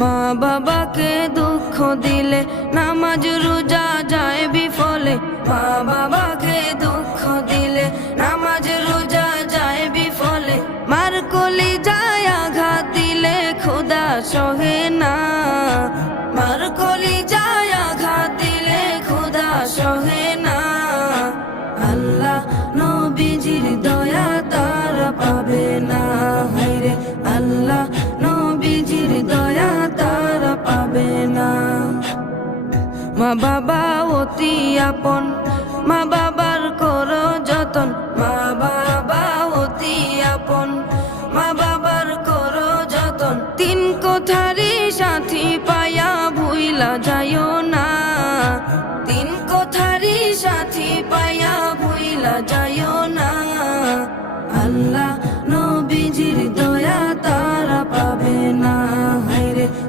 মা বাবাকে দুঃখ দিলে নামাজ রোজা যায় বিফলে। মা বাবাকে দুঃখ দিলে নামাজ রোজা যায় বিফলে। মার কলিজায় আঘাত দিলে খোদা সহে না। মার কলিজায় আঘাত দিলে খোদা সহে না। আল্লাহ নবীজির দয়া তারা পাবে না। হায়রে আল্লাহ নবীজির দয়া তারা পাবে না। মা বাবা অতি আপন, মা বাবার করো যতন। মা বাবা অতি